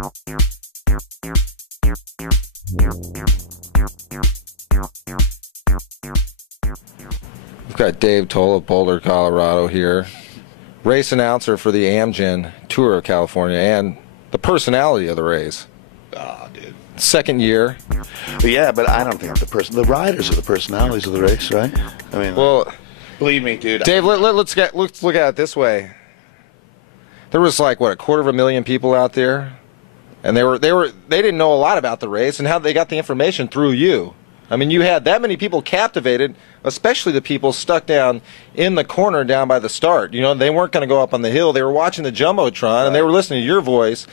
We've got Dave Towle of Boulder, Colorado here, race announcer for the Amgen Tour of California and the personality of the race. Ah, dude. Second year. Yeah, but I don't think the riders are the personalities of the race, right? I mean, Well, believe me, dude. Dave, let's look at it this way. There was like what, 250,000 people out there, and they didn't know a lot about the race and how they got the information through you. I mean, you had that many people captivated, especially the people stuck down in the corner down by the start. You know, they weren't going to go up on the hill. They were watching the Jumbotron, and they were listening to your voice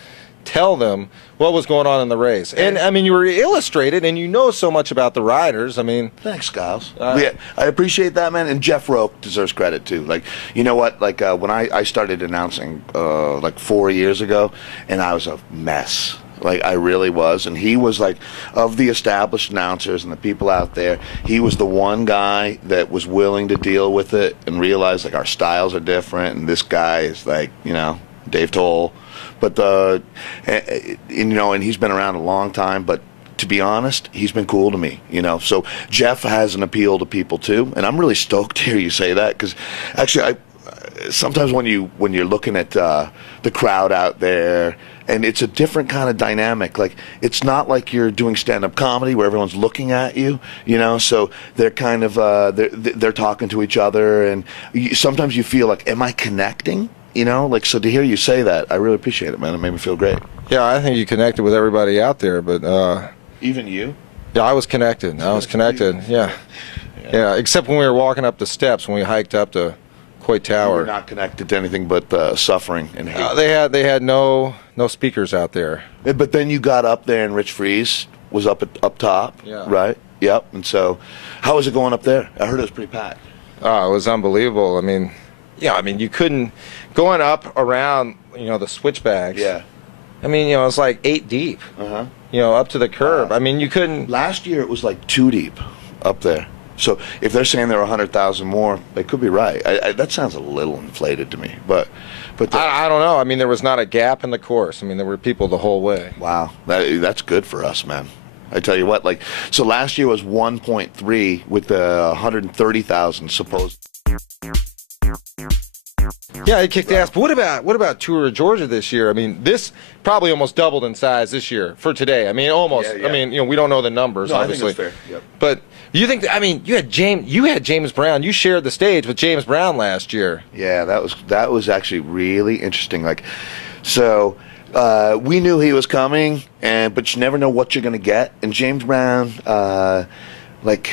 tell them what was going on in the race. And, I mean, you were illustrated, and you know so much about the riders. I mean... Thanks, Giles. Yeah, I appreciate that, man. And Jeff Roque deserves credit, too. Like, you know what? Like, when I started announcing, like, 4 years ago, and I was a mess. Like, I really was. And he was, like, of the established announcers and the people out there, he was the one guy that was willing to deal with it and realize, like, our styles are different. And this guy is, like, you know, Dave Towle. But, you know, and he's been around a long time. But to be honest, he's been cool to me, you know. So Jeff has an appeal to people, too. And I'm really stoked to hear you say that because, actually, sometimes when you're looking at the crowd out there, and it's a different kind of dynamic. Like, it's not like you're doing stand-up comedy where everyone's looking at you, you know. So they're kind of they're talking to each other, and sometimes you feel like, am I connecting? You know, like, so to hear you say that, I really appreciate it, man. It made me feel great. Yeah, I think you connected with everybody out there, but even you? Yeah, I was connected. Yeah, except when we were walking up the steps when we hiked up to Coit Tower. You were not connected to anything but suffering and hate. They had no speakers out there. But then you got up there, and Rich Freeze was up top, right? Yep. And so, how was it going up there? I heard it was pretty packed. Oh, it was unbelievable. I mean, you couldn't going up around, you know, the switchbacks. Yeah. I mean, you know, it's like 8 deep. You know, up to the curb. I mean, you couldn't. Last year it was like 2 deep up there. So if they're saying there are 100,000 more, they could be right. That sounds a little inflated to me, but I don't know. I mean, there was not a gap in the course. I mean, there were people the whole way. Wow, that's good for us, man. I tell you what, like, so last year was 1.3 with the 130,000 supposed. Yeah, he kicked ass. But what about Tour of Georgia this year? I mean, this probably almost doubled in size this year for today. I mean, almost. Yeah. I mean, you know, we don't know the numbers, obviously. I think that's fair. Yep. But you think? I mean, you had James Brown. You shared the stage with James Brown last year. Yeah, that was actually really interesting. Like, so we knew he was coming, but you never know what you're going to get. And James Brown, like,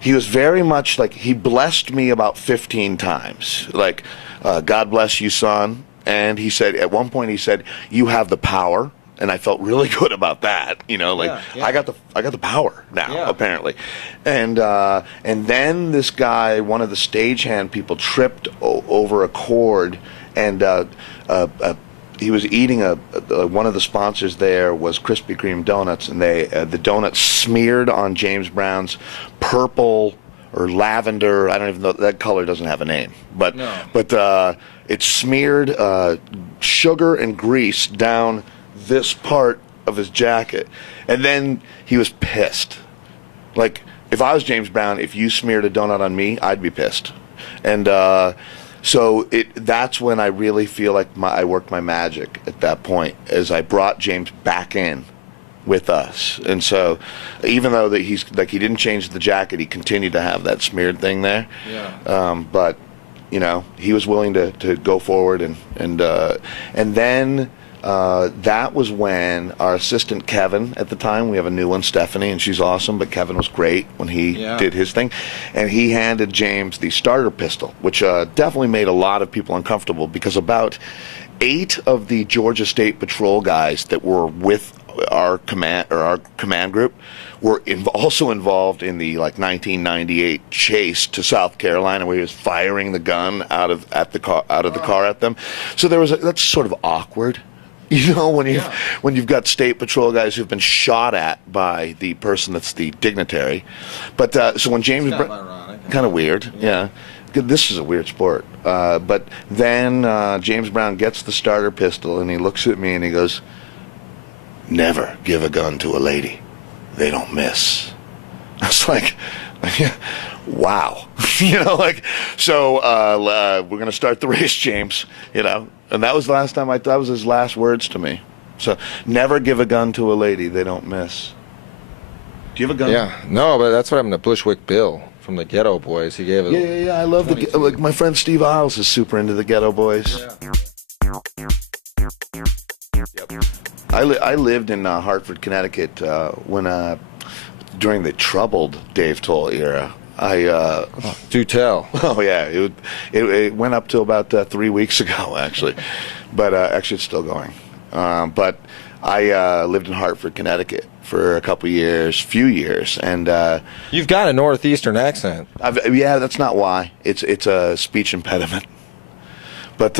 he was very much like, he blessed me about 15 times. Like, God bless you, son. And he said, at one point he said, you have the power. And I felt really good about that, you know, like, I got the power now, apparently. And then this guy, one of the stagehand people, tripped over a cord, and he was eating one of the sponsors there was Krispy Kreme donuts, and the donuts smeared on James Brown's purple or lavender, I don't even know, that color doesn't have a name, but it smeared sugar and grease down this part of his jacket, and then he was pissed. Like, if I was James Brown, if you smeared a donut on me, I'd be pissed. And so that's when I really feel like I worked my magic at that point, as I brought James back in with us. And so even though that he's like, he didn't change the jacket, he continued to have that smeared thing there. But you know, he was willing to go forward, and then that was when our assistant Kevin, at the time, we have a new one, Stephanie, and she's awesome, but Kevin was great when he did his thing, and he handed James the starter pistol, which definitely made a lot of people uncomfortable, because about 8 of the Georgia State Patrol guys that were with our command group were also involved in the 1998 chase to South Carolina, where he was firing the gun out of the car at them. So that's sort of awkward. You know, when you've got state patrol guys who've been shot at by the person that's the dignitary. But so when James, kind of weird, this is a weird sport. But then James Brown gets the starter pistol, and he looks at me and he goes, never give a gun to a lady. They don't miss. I was like, wow. You know, like, so we're going to start the race, James, you know. And that was the last time that was his last words to me. So never give a gun to a lady. They don't miss. Do you have a gun? Yeah. No, but that's what happened to Bushwick Bill from the Ghetto Boys. He gave it. Yeah. I love like my friend Steve Isles is super into the Ghetto Boys. Yeah. Yep. I lived in Hartford, Connecticut during the troubled Dave Towle era. Do tell. Oh yeah, it went up till about 3 weeks ago actually, but actually it's still going. But I lived in Hartford, Connecticut for a few years, and You've got a northeastern accent. yeah, that's not why. It's a speech impediment. But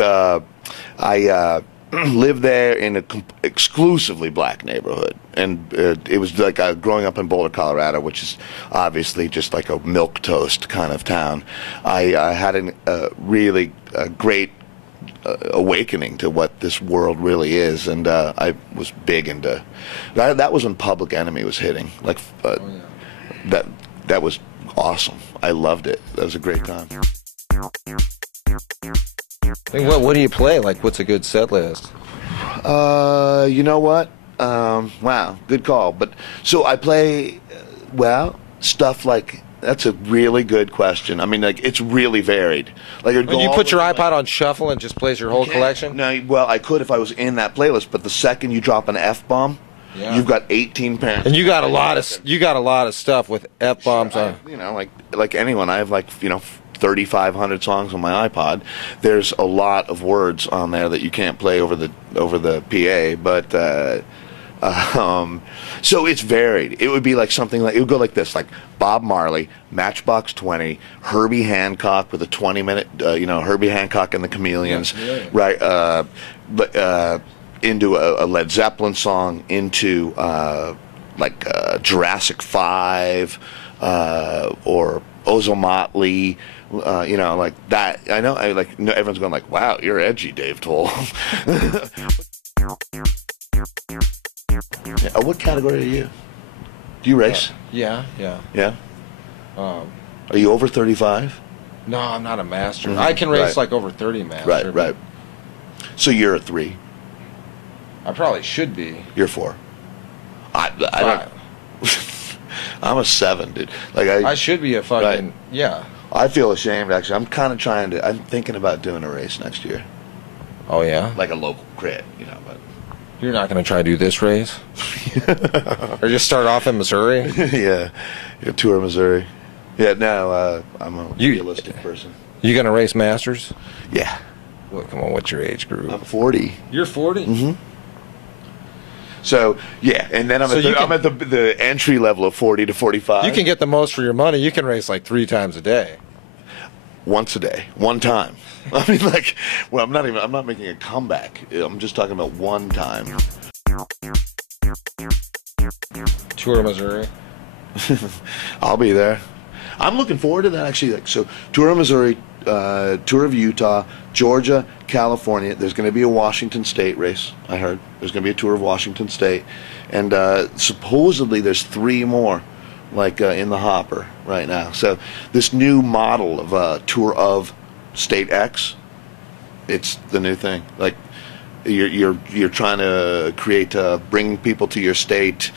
I lived there in an exclusively black neighborhood, and it was like growing up in Boulder, Colorado, which is obviously just like a milquetoast kind of town. I had a really great awakening to what this world really is, and I was big into that was when Public Enemy was hitting, like that was awesome. I loved it. That was a great time. I mean, what do you play? Like, what's a good set list? You know what? Wow, good call. But so I play stuff like. That's a really good question. I mean, like, it's really varied. Like, You put your iPod on shuffle and just plays your whole collection? No, well, I could if I was in that playlist, but the second you drop an F-bomb, you've got 18 parents. And you got a lot of stuff with F-bombs on. You know, like anyone, I have 3,500 songs on my iPod. There's a lot of words on there that you can't play over the PA, but so it's varied. It would be like something like, it would go like this, like Bob Marley, Matchbox 20, Herbie Hancock with a 20-minute, Herbie Hancock and the Chameleons, right? But into a Led Zeppelin song, into Jurassic 5, or Ozomatli, like that. I know, everyone's going like, wow, you're edgy, Dave Towle. What category are you? Do you race? Yeah. Yeah? Are you over 35? No, I'm not a master. I can race like over 30 master. Right. So you're a 3. I probably should be. You're 4. I don't. I'm a 7, dude. Like I should be a fucking yeah. I feel ashamed actually. I'm kind of I'm thinking about doing a race next year. Oh yeah. Like a local crit, but. You're not going to try to do this race? Or just start off in Missouri? Yeah, tour Missouri. Yeah, no, I'm a realistic person. You going to race Masters? Yeah. Well, come on, what's your age group? I'm 40. You're 40? Mm-hmm. So, yeah, and then I'm at the entry level of 40 to 45. You can get the most for your money. You can race like 3 times a day. Once a day, one time. I mean, I'm not making a comeback. I'm just talking about one time. Tour of Missouri. I'll be there. I'm looking forward to that actually. So, Tour of Missouri, Tour of Utah, Georgia, California. There's going to be a Washington State race. I heard there's going to be a Tour of Washington State, and supposedly there's 3 more. In the hopper right now. So this new model of Tour of State X, it's the new thing. Like you're trying to create bring people to your state,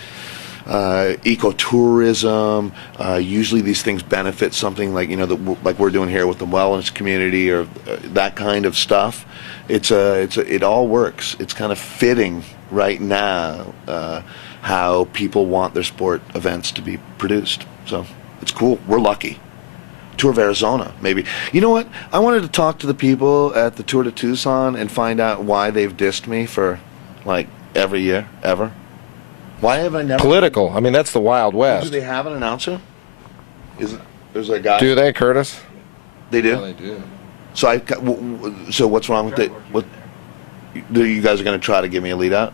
ecotourism. Usually these things benefit something like like we're doing here with the wellness community or that kind of stuff. It all works. It's kind of fitting right now. How people want their sport events to be produced. So it's cool. We're lucky. Tour of Arizona, maybe. You know what? I wanted to talk to the people at the Tour de Tucson and find out why they've dissed me for, every year, ever. Why have I never... Political. I mean, that's the Wild West. Do they have an announcer? There's a guy... Do they, Curtis? They do? Yeah, they do. So what's wrong with it? You guys are going to try to give me a lead out?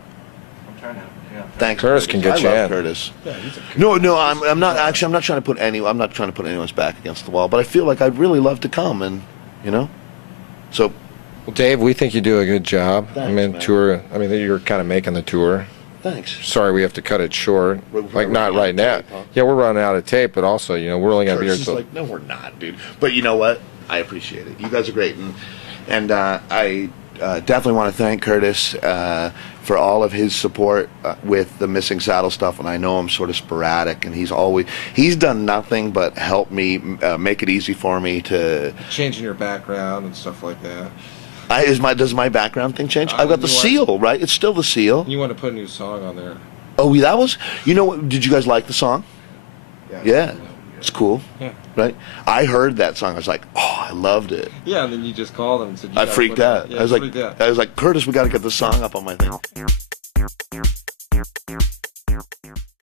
Thanks, Curtis can get you in. Curtis. Yeah, no, I'm not actually. I'm not trying to put anyone's back against the wall. But I feel like I'd really love to come, and So, well, Dave, we think you do a good job. Thanks, I mean, man. tour. I mean, you're kind of making the tour. Thanks. Sorry, we have to cut it short. We're Like running not out right of now. tape, huh? Yeah, we're running out of tape, but also, you know, we're only gonna be here Curtis is till. like, no, we're not, dude. But you know what? I appreciate it. You guys are great, and I definitely want to thank Curtis for all of his support with the Missing Saddle stuff. And I know I'm sort of sporadic, and he's done nothing but help me make it easy for me to Changing your background and stuff like that. Does my background thing change? I've got the seal, right? It's still the seal. You want to put a new song on there? Oh, that was. You know what? Did you guys like the song? Yeah. It's cool. Yeah. Right? I heard that song. I was like, oh, I loved it. Yeah, and then you just called him and said. I freaked out. Yeah, I was like, Curtis, we got to get the song up on my thing.